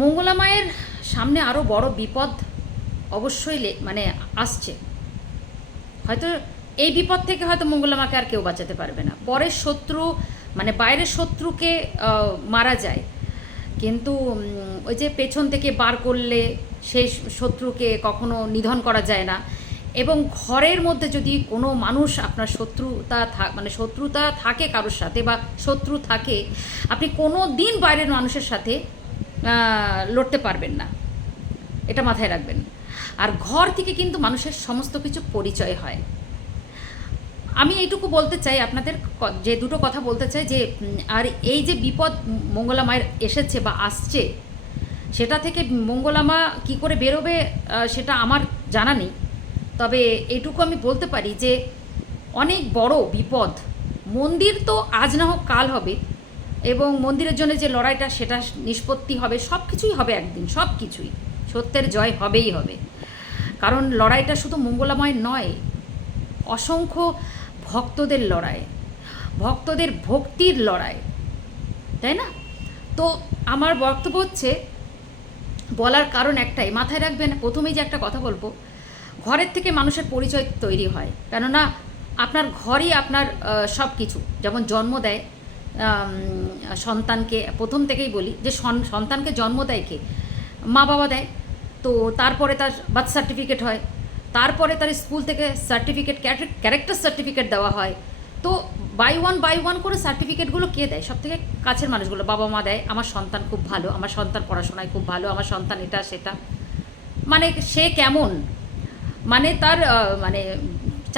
মঙ্গলা মায়ের সামনে আরও বড় বিপদ অবশ্যই মানে আসছে। হয়তো এই বিপদ থেকে হয়তো মঙ্গলা মাকে আর কেউ বাঁচাতে পারবে না। পরের শত্রু মানে বাইরের শত্রুকে মারা যায়। কিন্তু ওই যে পেছন থেকে বার করলে সেই শত্রুকে কখনো নিধন করা যায় না। এবং ঘরের মধ্যে যদি কোনো মানুষ আপনার শত্রুতা মানে শত্রুতা থাকে কারোর সাথে বা শত্রু থাকে, আপনি কোনো দিন বাইরের মানুষের সাথে লড়তে পারবেন না। এটা মাথায় রাখবেন। আর ঘর থেকে কিন্তু মানুষের সমস্ত কিছু পরিচয় হয়। আমি এইটুকু বলতে চাই আপনাদের যে দুটো কথা বলতে চাই যে আর এই যে বিপদ ম- মঙ্গলা মায়ের এসেছে বা আসছে, সেটা থেকে মঙ্গলামা কি করে বেরোবে সেটা আমার জানা নেই। তবে এইটুকু আমি বলতে পারি যে, অনেক বড় বিপদ, মন্দির তো আজ না হোক কাল হবে এবং মন্দিরের জন্য যে লড়াইটা, সেটা নিষ্পত্তি হবে সব কিছুই হবে একদিন সব কিছুই সত্যের জয় হবেই হবে। কারণ লড়াইটা শুধু মঙ্গলাময় নয়, অসংখ্য ভক্তদের লড়াই, ভক্তদের ভক্তির লড়াই, তাই না? তো আমার বক্তব্য হচ্ছে, বলার কারণ একটাই, মাথায় রাখবেন, প্রথমেই যে একটা কথা বলব, ঘরের থেকে মানুষের পরিচয় তৈরি হয়। কেননা, আপনার ঘরই আপনার সব কিছু যেমন জন্ম দেয় সন্তানকে প্রথম থেকেই বলি যে সন- সন্তানকে জন্ম দেয় কে? মা বাবা দেয়। তো তারপরে তার বার্থ সার্টিফিকেট হয়। তারপরে তার স্কুল থেকে সার্টিফিকেট ক্যারেক্টার সার্টিফিকেট দেওয়া হয়। তো বাই ওয়ান বাই ওয়ান করে সার্টিফিকেটগুলো কে দেয়? সব থেকে কাছের মানুষগুলো। বাবা মা দেয়, আমার সন্তান খুব ভালো, আমার সন্তান পড়াশোনায় খুব ভালো, আমার সন্তান এটা, সেটা। মানে সে কেমন? মানে তার মানে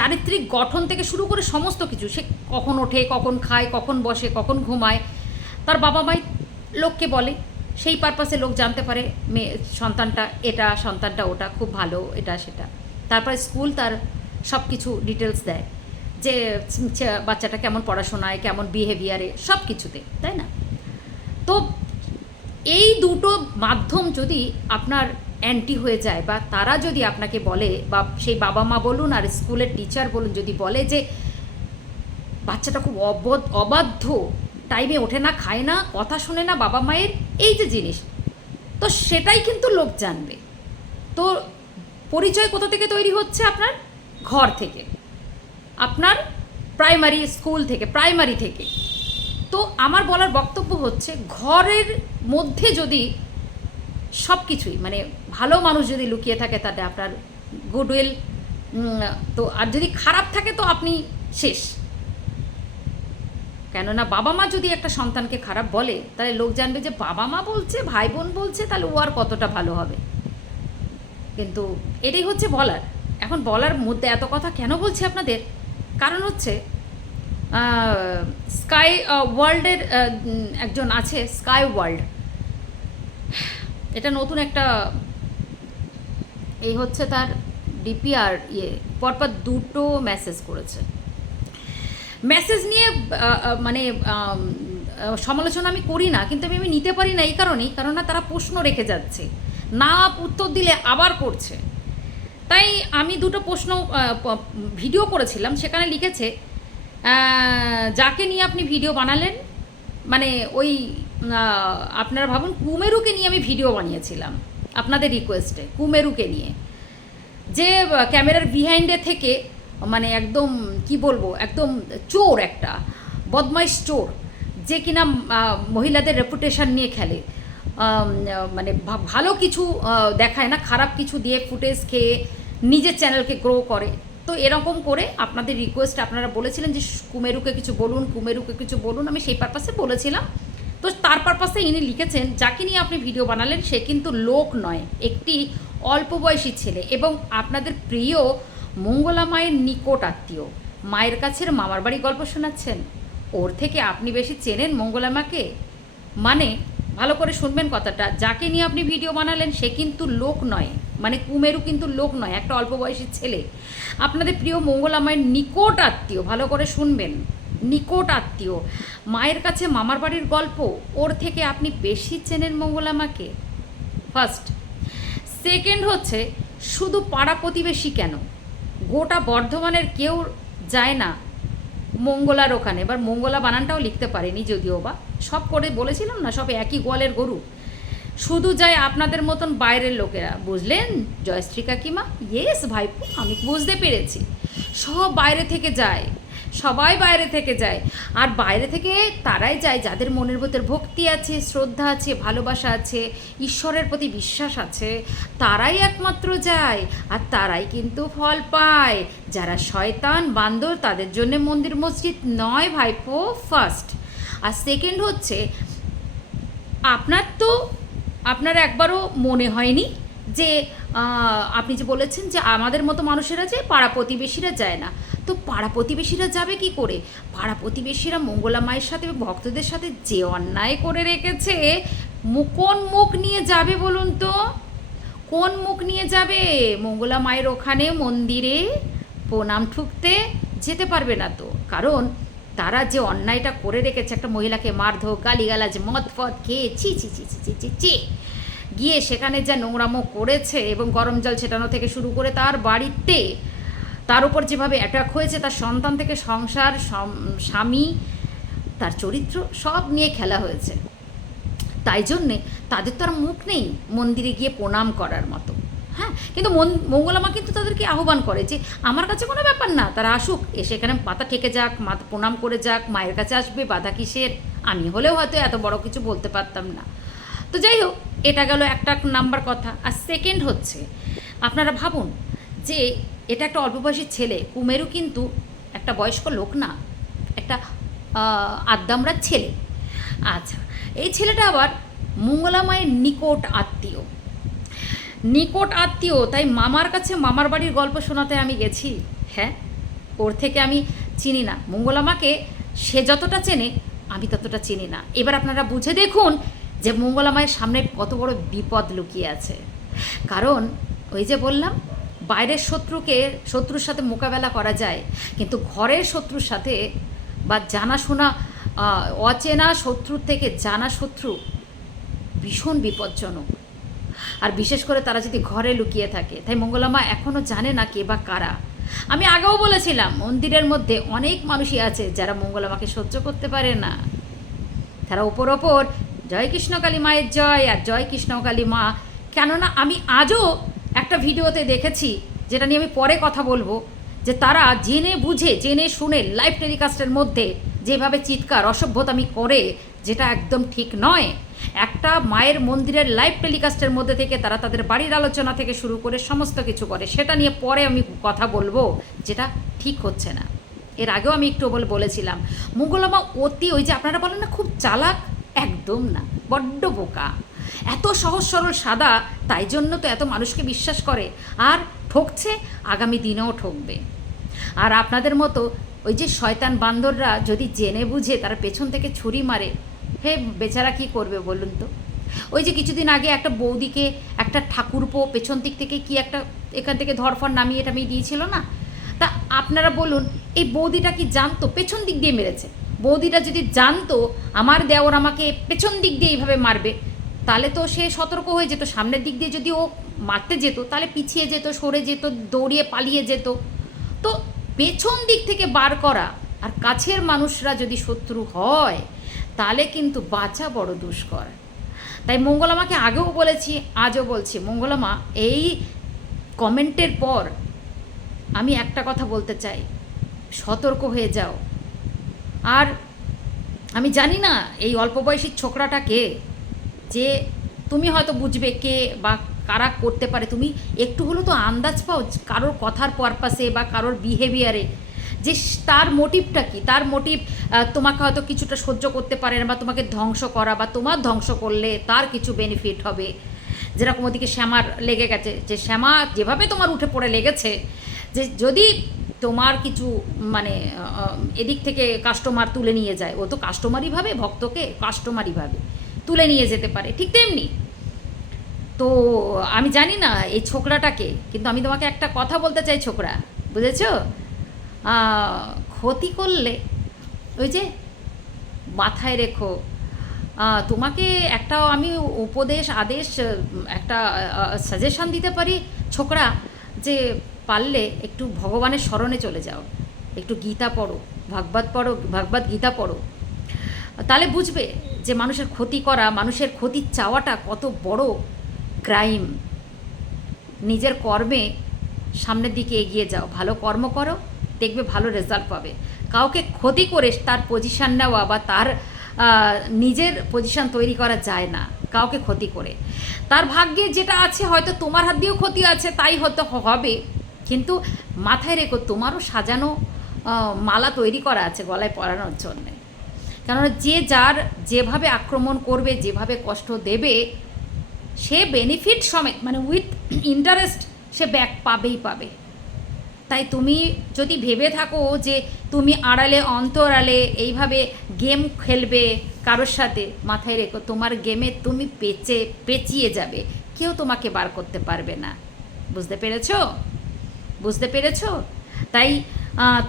চারিত্রিক গঠন থেকে শুরু করে সমস্ত কিছু। সে কখন ওঠে, কখন খায়, কখন বসে, কখন ঘুমায়। তার বাবা মাই লোককে বলে, সেই পারপাসে লোক জানতে পারে, মেয়ে, সন্তানটা এটা, সন্তানটা ওটা, খুব ভালো, এটা, সেটা। তারপরে স্কুল তার সব কিছু ডিটেলস দেয় যে বাচ্চাটা কেমন পড়াশোনায়, কেমন বিহেভিয়ারে সব কিছুতে তাই না? তো এই দুটো মাধ্যম যদি আপনার অ্যান্টি হয়ে যায় বা তারা যদি আপনাকে বলে বা সেই বাবা মা বলুন আর স্কুলের টিচার বলুন যদি বলে যে বাচ্চাটা খুব অবধ, অবাধ্য টাইমে ওঠে না, খায় না, কথা শোনে না বাবা মায়ের, এই যে জিনিস, তো সেটাই কিন্তু লোক জানবে। তো পরিচয় কোথা থেকে তৈরি হচ্ছে আপনার? ঘর থেকে। আপনার প্রাইমারি স্কুল থেকে প্রাইমারি থেকে। তো আমার বলার বক্তব্য হচ্ছে, ঘরের মধ্যে যদি সব কিছুই মানে ভালো মানুষ যদি লুকিয়ে থাকে তাতে আপনার গুডউইল তো আর যদি খারাপ থাকে তো আপনি শেষ। কেননা বাবা মা যদি একটা সন্তানকে খারাপ বলে, তাহলে লোক জানবে যে বাবা মা বলছে, ভাই বোন বলছে, তাহলে ও আর কতটা ভালো হবে। কিন্তু এটাই হচ্ছে বলার। এখন বলার মধ্যে এত কথা কেন বলছি আপনাদের? কারণ হচ্ছে স্কাই ওয়ার্ল্ডের একজন আছে, স্কাই ওয়ার্ল্ড। এটা নতুন একটা, এই হচ্ছে তার ডিপিআর ইয়ে পরপর দুটো মেসেজ করেছে। মেসেজ নিয়ে মানে সমালোচনা আমি করি না, কিন্তু আমি আমি নিতে পারি না এই কারণেই, কারণ না তারা প্রশ্ন রেখে যাচ্ছে। না উত্তর দিলে আবার করছে। তাই আমি দুটো প্রশ্ন ভিডিও করেছিলাম, সেখানে লিখেছে যাকে নিয়ে আপনি ভিডিও বানালেন মানে ওই আপনারা ভাবুন, কুমেরুকে নিয়ে আমি ভিডিও বানিয়েছিলাম, আপনাদের রিকোয়েস্টে কুমেরুকে নিয়ে। যে ক্যামেরার বিহাইন্ডে থেকে মানে একদম, কি বলব, একদম চোর একটা, বদমাইশ চোর, যে কিনা মহিলাদের রেপুটেশন নিয়ে খেলে। মানে ভালো কিছু দেখায় না, খারাপ কিছু দিয়ে ফুটেজ খেয়ে নিজের চ্যানেলকে গ্রো করে। তো এরকম করে আপনাদের রিকোয়েস্ট আপনারা বলেছিলেন যে, কুমেরুকে কিছু বলুন, কুমেরুকে কিছু বলুন, আমি সেই পারপাসে বলেছিলাম। তো তার পারপাসে ইনি লিখেছেন, যাকে নিয়ে আপনি ভিডিও বানালেন, সে কিন্তু লোক নয়, একটি অল্প বয়সী ছেলে এবং আপনাদের প্রিয় মঙ্গলা মায়ের নিকট আত্মীয়। মায়ের কাছের মামার বাড়ি গল্প শোনাচ্ছেন। ওর থেকে আপনি বেশি চেনেন মঙ্গলা মাকে? মানে ভালো করে শুনবেন কথাটা, যাকে নিয়ে আপনি ভিডিও বানালেন, সে কিন্তু লোক নয় মানে কুমেরু কিন্তু লোক নয়, একটা অল্প বয়সী ছেলে। আপনাদের প্রিয় মঙ্গলা মায়ের নিকট আত্মীয়, ভালো করে শুনবেন। নিকট আত্মীয়। মায়ের কাছে মামার বাড়ির গল্প, ওর থেকে আপনি বেশি চেনেন মঙ্গলা মাকে? ফার্স্ট সেকেন্ড হচ্ছে, শুধু পাড়া প্রতিবেশী কেন? গোটা বর্ধমানের কেউ যায় না মঙ্গলার ওখানে। এবার মঙ্গলা বানানটাও লিখতে পারেনি যদিও বা। সব করে বলেছিলাম না, সব একই গোয়ালের গরু। শুধু যায় আপনাদের মতন বাইরের লোকেরা। বুঝলেন? জয়শ্রী কাকিমা? ইয়েস ভাইপু, আমি বুঝতে পেরেছি। সব বাইরে থেকে যায়। সবাই বাইরে থেকে যায়। আর বাইরে থেকে তারাই যায় যাদের মনের ভেতর ভক্তি আছে, শ্রদ্ধা আছে, ভালোবাসা আছে, ঈশ্বরের প্রতি বিশ্বাস আছে, তারাই একমাত্র যায়। আর তারাই কিন্তু ফল পায়। যারা শয়তান, বান্দর, তাদের জন্য মন্দির মসজিদ নয় ভাইপো ফার্স্ট আর সেকেন্ড হচ্ছে, আপনার তো, আপনার একবারও মনে হয়নি যে আপনি যে বলেছেন যে আমাদের মতো মানুষেরা যে পাড়া প্রতিবেশীরা যায় না। তো পাড়া প্রতিবেশীরা যাবে কি করে? পাড়া প্রতিবেশীরা মঙ্গলা মায়ের সাথে ভক্তদের সাথে যে অন্যায় করে রেখেছে কোন মুখ নিয়ে যাবে বলুন তো? কোন মুখ নিয়ে যাবে? মঙ্গলা মায়ের ওখানে মন্দিরে প্রণাম ঠুকতে যেতে পারবে না তো। কারণ তারা যে অন্যায়টা করে রেখেছে, একটা মহিলাকে মারধো গালিগালাজ মদ ফদ খেয়ে, ছি ছি ছি ছি ছি ছি ছি, গিয়ে সেখানে যা নোংরামো করেছে এবং গরম জল ছেটানো থেকে শুরু করে তার বাড়িতে তার উপর যেভাবে অ্যাটাক হয়েছে, তার সন্তান থেকে সংসার স্বামী, তার চরিত্র সব নিয়ে খেলা হয়েছে। তাই জন্যে তাদের তো আর মুখ নেই মন্দিরে গিয়ে প্রণাম করার মতো। হ্যাঁ কিন্তু মন, মঙ্গলামা কিন্তু তাদেরকে আহ্বান করে যে, আমার কাছে কোনো ব্যাপার না, তারা আসুক, এসে এখানে মাথা ঠেকে যাক মাথা প্রণাম করে যাক, মায়ের কাছে আসবে, বাধা কিসের? আমি হলেও হয়তো এত বড় কিছু বলতে পারতাম না। তো যাই হোক, এটা গেল একটা নাম্বার কথা। আর সেকেন্ড হচ্ছে, আপনারা ভাবুন যে এটা একটা অল্প বয়সী ছেলে। কুমেরু কিন্তু একটা বয়স্ক লোক না একটা আহ, আদ্দামরা ছেলে। আচ্ছা এই ছেলেটা আবার মঙ্গলা মায়ের নিকট আত্মীয়। নিকট আত্মীয় তাই মামার কাছে মামার বাড়ির গল্প শোনাতে আমি গেছি। হ্যাঁ ওর থেকে আমি চিনি না। মঙ্গলামাকে সে যতটা চেনে আমি ততটা চিনি না। এবার আপনারা বুঝে দেখুন যে মঙ্গলামায়ের সামনে কত বড় বিপদ লুকিয়ে আছে। কারণ ওই যে বললাম বাইরের শত্রুকে শত্রুর সাথে মোকাবেলা করা যায়, কিন্তু ঘরের শত্রুর সাথে বা জানাশোনা অচেনা শত্রুর থেকে জানা শত্রু ভীষণ বিপজ্জনক। আর বিশেষ করে তারা যদি ঘরে লুকিয়ে থাকে, তাই মঙ্গলামা এখনও জানে না কে বা কারা। আমি আগেও বলেছিলাম, মন্দিরের মধ্যে অনেক মানুষই আছে যারা মঙ্গলামাকে সহ্য করতে পারে না। তারা ওপর ওপর, জয় কৃষ্ণকালী মায়ের জয় আর জয় কৃষ্ণকালী মা। কেননা আমি আজও একটা ভিডিওতে দেখেছি, যেটা নিয়ে আমি পরে কথা বলব, যে তারা জেনে বুঝে, জেনে শুনে লাইভ টেলিকাস্টের মধ্যে যেভাবে চিৎকার, অসভ্যতামি করে, যেটা একদম ঠিক নয়। একটা মায়ের মন্দিরের লাইভ টেলিকাস্টের মধ্যে থেকে তারা তাদের বাড়ির আলোচনা থেকে শুরু করে সমস্ত কিছু করে। সেটা নিয়ে পরে আমি কথা বলব, যেটা ঠিক হচ্ছে না। এর আগেও আমি একটু বলে বলেছিলাম মুঘলামা অতি ওই যে আপনারা বলেন না, খুব চালাক? একদম না, বড্ড বোকা। এত সহজ সরল সাদা, তাই জন্য তো এত মানুষকে বিশ্বাস করে। আর ঠকছে, আগামী দিনেও ঠকবে। আর আপনাদের মতো ওই যে শয়তান বান্দররা যদি জেনে বুঝে তারা পেছন থেকে ছুরি মারে, হে বেচারা কি করবে বলুন তো? ওই যে কিছুদিন আগে একটা বৌদিকে একটা ঠাকুরপো পেছন দিক থেকে কি একটা এখান থেকে ধরফর নামিয়ে টামিয়ে দিয়েছিল না? তা আপনারা বলুন, এই বৌদিটা কি জানতো? পেছন দিক দিয়ে মেরেছে। বৌদিটা যদি জানতো, আমার দেওর আমাকে পেছন দিক দিয়ে এইভাবে মারবে। তাহলে তো সে সতর্ক হয়ে যেত। সামনের দিক দিয়ে যদি ও মারতে যেত, তাহলে পিছিয়ে যেত, সরে যেত, দৌড়িয়ে পালিয়ে যেত। তো পেছন দিক থেকে বার করা আর কাছের মানুষরা যদি শত্রু হয়, তাহলে কিন্তু বাঁচা বড় দুষ্কর। তাই মঙ্গলামাকে আগেও বলেছি, আজও বলছি, মঙ্গলামা, এই কমেন্টের পর আমি একটা কথা বলতে চাই, সতর্ক হয়ে যাও। আর আমি জানি না এই অল্প বয়সী ছোকরাটা কে। যে তুমি হয়তো বুঝবে কে বা কারা করতে পারে। তুমি একটু হলেও তো আন্দাজ পাও কারোর কথার পারপাসে বা কারোর বিহেভিয়ারে যে তার মোটিভটা কি? তার মোটিভ তোমাকে হয়তো কিছুটা সহ্য করতে পারে না বা তোমাকে ধ্বংস করা বা তোমার ধ্বংস করলে তার কিছু বেনিফিট হবে। যেরকম ওদিকে শ্যামার লেগে গেছে যে, শ্যামা, যেভাবে তোমার উঠে পড়ে লেগেছে, যে যদি তোমার কিছু মানে এদিক থেকে কাস্টমার তুলে নিয়ে যায়, ও তো কাস্টমারই ভাবে, ভক্তকে কাস্টমারই ভাবে। তুলে নিয়ে যেতে পারে, ঠিক তেমনি। তো আমি জানি না এই ছোকরাটাকে, কিন্তু আমি তোমাকে একটা কথা বলতে চাই ছোকরা, বুঝেছ? ক্ষতি করলে, ওই যে, মাথায় রেখো তোমাকে একটা আমি উপদেশ, আদেশ, একটা সাজেশন দিতে পারি ছোকরা, যে পারলে একটু ভগবানের স্মরণে চলে যাও। একটু গীতা পড়ো, ভাগবত পড়ো, ভাগবত গীতা পড়ো। তাহলে বুঝবে যে মানুষের ক্ষতি করা, মানুষের ক্ষতি চাওয়াটা কত বড় ক্রাইম নিজের কর্মে সামনের দিকে এগিয়ে যাও। ভালো কর্ম করো, দেখবে ভালো রেজাল্ট পাবে। কাউকে ক্ষতি করে তার পজিশান নেওয়া বা তার নিজের পজিশান তৈরি করা যায় না, কাউকে ক্ষতি করে। তার ভাগ্যে যেটা আছে হয়তো তোমার হাত দিয়েও ক্ষতি আছে, তাই হয়তো হবে। কিন্তু মাথায় রেখো, তোমারও সাজানো মালা তৈরি করা আছে গলায় পরানোর জন্যে। কেননা যে যার যেভাবে আক্রমণ করবে, যেভাবে কষ্ট দেবে, সে বেনিফিট সমেত মানে উইথ ইন্টারেস্ট সে ব্যাক পাবেই পাবে। তাই তুমি যদি ভেবে থাকো যে তুমি আড়ালে, অন্তরালে এইভাবে গেম খেলবে কারোর সাথে, মাথায় রেখো, তোমার গেমে তুমি পেঁচে, পেঁচিয়ে যাবে। কেউ তোমাকে বার করতে পারবে না। বুঝতে পেরেছ? বুঝতে পেরেছ? তাই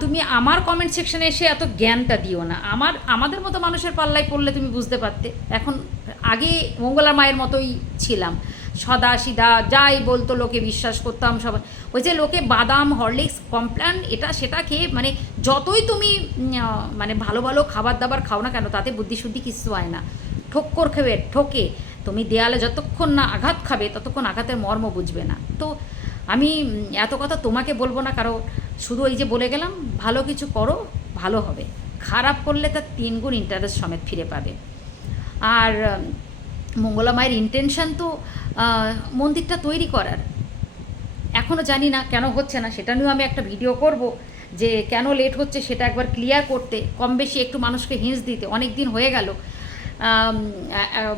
তুমি আমার কমেন্ট সেকশনে এসে এত জ্ঞানটা দিও না। আমার, আমাদের মতো মানুষের পাল্লায় পড়লে তুমি বুঝতে পারতে। এখন আগে মঙ্গলা মায়ের মতোই ছিলাম। সদা সিধা যাই বলতো, লোকে বিশ্বাস করতাম, সব ওই যে লোকে বাদাম, হরলিক্স, কমপ্ল্যান, এটা সেটা খেয়ে মানে যতই তুমি মানে ভালো ভালো খাবার দাবার খাও না কেন, তাতে বুদ্ধিশুদ্ধি কিছু হয় না। ঠোক্কর খেবে, ঠোকে। তুমি দেয়ালে যতক্ষণ না আঘাত খাবে, ততক্ষণ আঘাতের মর্ম বুঝবে না। তো আমি এত কথা তোমাকে বলব না, কারণ শুধু ওই যে বলে গেলাম, ভালো কিছু করো, ভালো হবে। খারাপ করলে তার তিনগুণ ইন্টারেস্ট সমেত ফিরে পাবে। আর মঙ্গলা মায়ের ইন্টেনশন তো মন্দিরটা তৈরি করার। এখনও জানি না কেন হচ্ছে না, সেটা নিয়েও আমি একটা ভিডিও করব, যে কেন লেট হচ্ছে সেটা একবার ক্লিয়ার করতে, কম বেশি একটু মানুষকে হিন্স দিতে। অনেক দিন হয়ে গেল।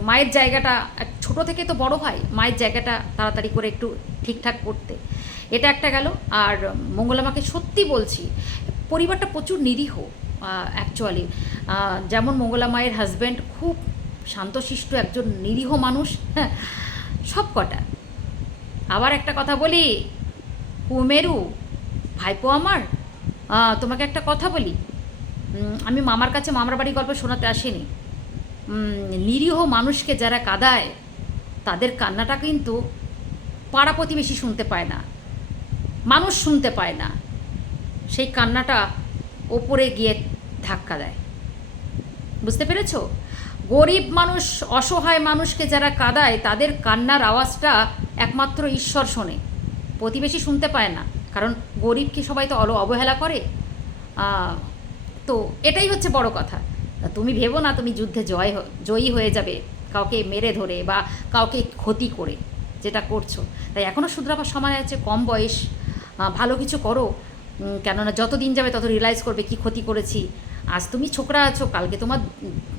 মায়ের জায়গাটা ছোট থেকে তো বড় হয়, মায়ের জায়গাটা তাড়াতাড়ি করে একটু ঠিকঠাক করতে। এটা একটা গেল, আর মঙ্গলামাকে সত্যি বলছি, পরিবারটা প্রচুর নিরীহ অ্যাকচুয়ালি যেমন মঙ্গলা মায়ের হাজব্যান্ড খুব শান্তশিষ্ট একজন নিরীহ মানুষ হ্যাঁ সব কটা। আবার একটা কথা বলি, কুমেরু, ভাইপো আমার তোমাকে একটা কথা বলি আমি মামার কাছে মামার বাড়ি গল্প শোনাতে আসিনি। নিরীহ মানুষকে যারা কাঁদায় তাদের কান্নাটা কিন্তু পাড়া প্রতিবেশী শুনতে পায় না, মানুষ শুনতে পায় না। সেই কান্নাটা ওপরে গিয়ে ধাক্কা দেয়। বুঝতে পেরেছ? গরিব মানুষ, অসহায় মানুষকে যারা কাঁদায়, তাদের কান্নার আওয়াজটা একমাত্র ঈশ্বর শোনে। প্রতিবেশী শুনতে পায় না, কারণ গরিবকে সবাই তো অল- অবহেলা করে। তো এটাই হচ্ছে বড় কথা। তুমি ভেবো না, তুমি যুদ্ধে জয় জয়ী হয়ে যাবে। কাউকে মেরে ধরে বা কাউকে ক্ষতি করে যেটা করছ। তাই এখনও শুধরাবার সময় আছে, কম বয়স। ভালো কিছু করো। কেননা যত দিন যাবে তত রিয়েলাইজ করবে কি ক্ষতি করেছি। আজ তুমি ছোকরা আছো, কালকে তোমার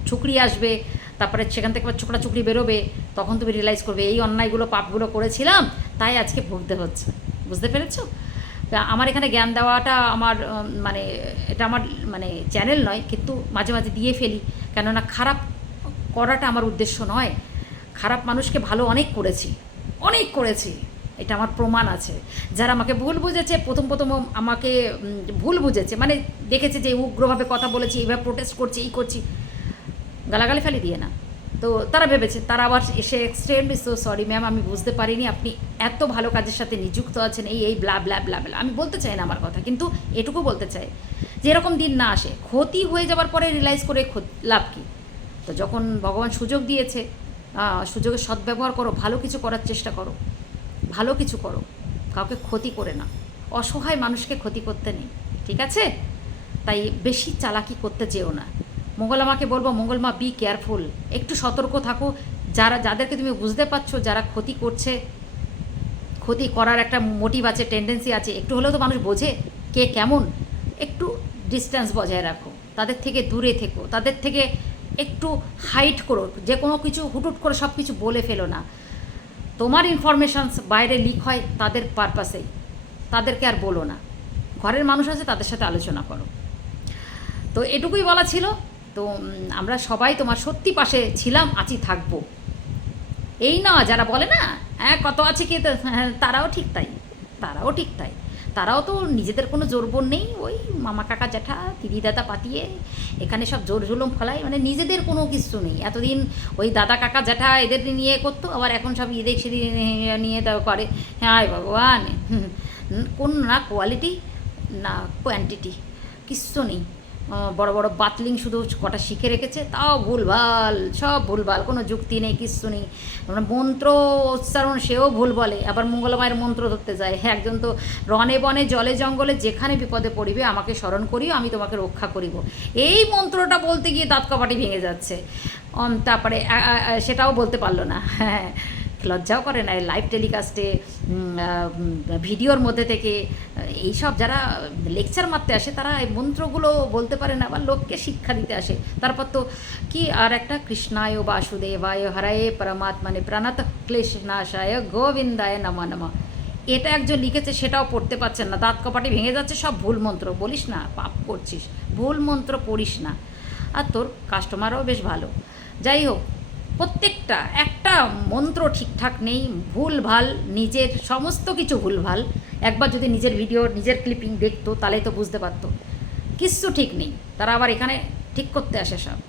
ছুকরি আসবে, তারপরে সেখান থেকে আবার ছোকরা চুকরি বেরোবে, তখন তুমি রিয়েলাইজ করবে এই অন্যায়গুলো, পাপগুলো করেছিলাম, তাই আজকে ভুগতে হচ্ছে। বুঝতে পেরেছ? আমার এখানে জ্ঞান দেওয়াটা আমার মানে এটা আমার মানে চ্যানেল নয়, কিন্তু মাঝে মাঝে দিয়ে ফেলি। কেননা খারাপ করাটা আমার উদ্দেশ্য নয়। খারাপ মানুষকে ভালো অনেক করেছি। অনেক করেছি। এটা আমার প্রমাণ আছে। যারা আমাকে ভুল বুঝেছে, প্রথম প্রথম আমাকে ভুল বুঝেছে মানে দেখেছে যে উগ্রভাবে কথা বলেছি, এইভাবে প্রোটেস্ট করছি, এই করছি, গালাগালি ফেলে দিয়ে না। তো তারা ভেবেছে, তারা আবার এসে এক্সট্রিমলি সো সরি ম্যাম আমি বুঝতে পারিনি, আপনি এত ভালো কাজের সাথে নিযুক্ত আছেন, এই এই ব্লা ব্লা ব্লা ব্লা আমি বলতে চাই না আমার কথা, কিন্তু এটুকু বলতে চাই যে এরকম দিন না আসে। ক্ষতি হয়ে যাওয়ার পরে রিয়েলাইজ করে লাভ কী? তো যখন ভগবান সুযোগ দিয়েছে সুযোগের সদ্ব্যবহার করো, ভালো কিছু করার চেষ্টা করো, ভালো কিছু করো, কাউকে ক্ষতি করে না, অসহায় মানুষকে ক্ষতি করতে নেই, ঠিক আছে? তাই বেশি চালাকি করতে যেও না। মঙ্গলামাকে বলব মঙ্গলমা বি কেয়ারফুল একটু সতর্ক থাকো, যারা, যাদেরকে তুমি বুঝতে পারছ যারা ক্ষতি করছে, ক্ষতি করার একটা মোটিভ আছে টেন্ডেন্সি আছে, একটু হলেও তো মানুষ বোঝে কে কেমন, একটু ডিস্ট্যান্স বজায় রাখো, তাদের থেকে দূরে থেকো, তাদের থেকে একটু হাইট করো যে কোনো কিছু হুটুট করে সব কিছু বলে ফেলো না। তোমার ইনফরমেশানস বাইরে লিক হয় তাদের পারপাসেই তাদেরকে আর বলো না। ঘরের মানুষ আছে তাদের সাথে আলোচনা করো। তো এটুকুই বলা ছিল। তো আমরা সবাই তোমার সত্যি পাশে ছিলাম আছি থাকব। এই না যারা বলে না হ্যাঁ কত আছে কে? হ্যাঁ, তারাও ঠিক তাই তারাও ঠিক তাই। তারাও তো নিজেদের কোনো জোরবোর নেই। ওই মামা কাকা জ্যাঠা দিদি দাদা পাতিয়ে এখানে সব জোর জুলুম ফলায়। মানে নিজেদের কোনো কিছু নেই। এতদিন ওই দাদা কাকা জ্যাঠা এদের নিয়ে করতো আবার এখন সব ঈদের সেদিন নিয়ে তা করে। হ্যাঁ ভগবান! হুম, কোন না কোয়ালিটি না কোয়ান্টিটি কিচ্ছু নেই। বড় বড় বাতলিং শুধু কটা শিখে রেখেছে, তাও ভুলভাল, সব ভুলভাল, কোনো যুক্তি নেই, কিচ্ছু নেই। মানে মন্ত্র উচ্চারণ সেও ভুল বলে, আবার মঙ্গলমায়ের মন্ত্র ধরতে যায়। হ্যাঁ একজন তো রনে বনে, জলে জঙ্গলে যেখানে বিপদে পড়িবে, আমাকে স্মরণ করিও, আমি তোমাকে রক্ষা করিব। এই মন্ত্রটা বলতে গিয়ে দাঁত কপাটি ভেঙে যাচ্ছে। তারপরে সেটাও বলতে পারল না। হ্যাঁ। লজ্জাও করে না লাইভ টেলিকাস্টে ভিডিওর মধ্যে থেকে এই সব যারা লেকচার মারতে আসে, তারা এই মন্ত্রগুলো বলতে পারে না বা লোককে শিক্ষা দিতে আসে। তারপর তো কি আর একটা কৃষ্ণায় বাসুদেবায় হরায় পরমাত্মানে প্রাণাত ক্লেশ নাশায় গোবিন্দায় নমা নমা। এটা একজন লিখেছে, সেটাও পড়তে পারছেন না, দাঁত কপাটি ভেঙে যাচ্ছে, সব ভুল মন্ত্র। বলিস না, পাপ করছিস, ভুল মন্ত্র পড়িস না। আর তোর কাস্টমারও বেশ ভালো। যাই হোক প্রত্যেকটা, একটা মন্ত্র ঠিকঠাক নেই ভুল ভালো নিজের সমস্ত কিছু ভুলভাল। একবার যদি নিজের ভিডিও নিজের ক্লিপিং দেখতো তাহলে তো বুঝতে পারতো। কিচ্ছু ঠিক নেই। তারা আবার এখানে ঠিক করতে আসে সব।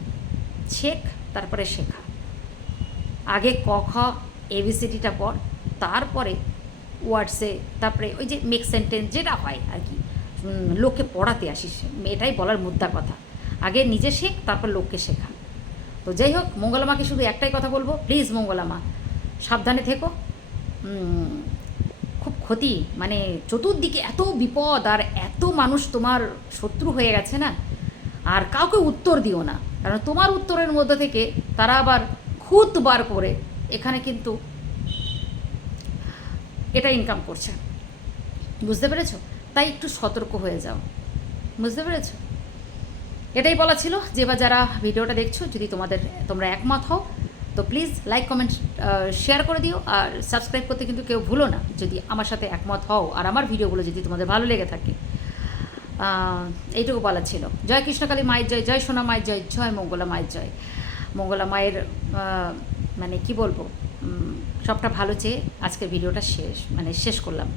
শেখ, তারপরে শেখা। আগে ক, খ এবিসিডিটা পর তারপরে ওয়ার্ডসে তারপরে ওই যে মেক সেন্টেন্স যেটা হয় আর কি লোককে পড়াতে আসিস। এটাই বলার মুদ্রা কথা। আগে নিজে শেখ, তারপর লোককে শেখা। তো যাই হোক, মঙ্গলামাকে শুধু একটাই কথা বলব প্লিজ মঙ্গলামা, সাবধানে থেকো। খুব ক্ষতি মানে চতুর্দিকে এত বিপদ আর এত মানুষ তোমার শত্রু হয়ে গেছে না, আর কাউকে উত্তর দিও না। কারণ তোমার উত্তরের মধ্যে থেকে তারা আবার খুঁত বার করে এখানে কিন্তু এটা ইনকাম করছে। বুঝতে পেরেছ? তাই একটু সতর্ক হয়ে যাও। বুঝতে পেরেছ? এটাই বলা ছিল। যে বা যারা ভিডিওটা দেখছ, যদি তোমাদের, তোমরা একমত হও, তো প্লিজ লাইক কমেন্ট শেয়ার করে দিও। আর সাবস্ক্রাইব করতে কিন্তু কেউ ভুলো না, যদি আমার সাথে একমত হও। আর আমার ভিডিওগুলো যদি তোমাদের ভালো লেগে থাকে। এইটুকু বলা ছিল। জয় কৃষ্ণকালী মায়ের জয় জয় সোনা মায়ের জয় জয় মঙ্গলা মায়ের জয়। মঙ্গলা মায়ের মানে কি বলব? সবটা ভালো চেয়ে আজকের ভিডিওটা শেষ মানে শেষ করলাম।